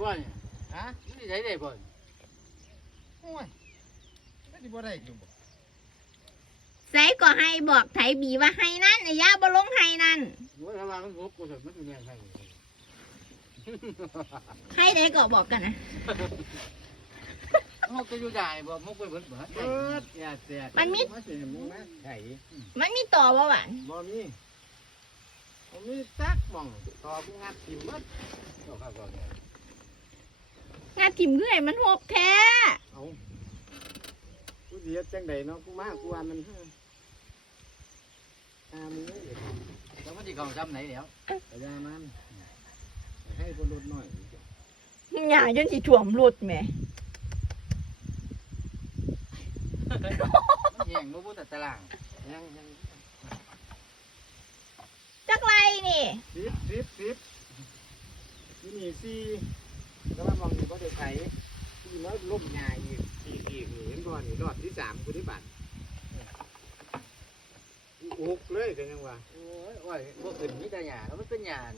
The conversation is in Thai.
บ่เนี่ยฮะมันสิใช้ได้บ่โอ้ยไม่ได้บ่ได้อยู่บ่ใส่ก็ให้บอกไถบีว่าให้นั่นไอ้ย่าบ่ลงให้นั่นว่าถ้าว่ามันงบกูเถอะมันสิแม่นให้ให้ได้ก็บอกกันนะงบก็อยู่ได้บ่งบไปเบิดเบิดเบิดอย่าเสียมันมีมาสิมึงมาไถมันมีต่อบ่หวานบ่มีบ่มีซักหม่องต่อผู้งัดทิ่มเบิดเอาครับก่อนเนี่ย งาน ถิ่มเพื่อให้มันหกแท้ เอากูสิเฮ็ดจังไดเนาะกูมากูว่ามันตามงเลยแล้วมันสิเข้าซ้ำไหนแล้วกระยามันให้คนลดหน่อยหยาจนสิถ่วมรถแหม่มันแห้งบ่บ่แต่ตารางยังยังจักไรนี่ สิบสิบสิบที่นี่สี่แล้วมามองอยู่ก็ ได้ไถที่น้อยล่มงายอีกอีกอีกนี่เห็นบ่นี่รอดที่สามคุณที่บัตรหกเลยกันยังวะโอ้ยโอ้ยพวกอื่นมีแต่หยาแล้วมันเป็นหยา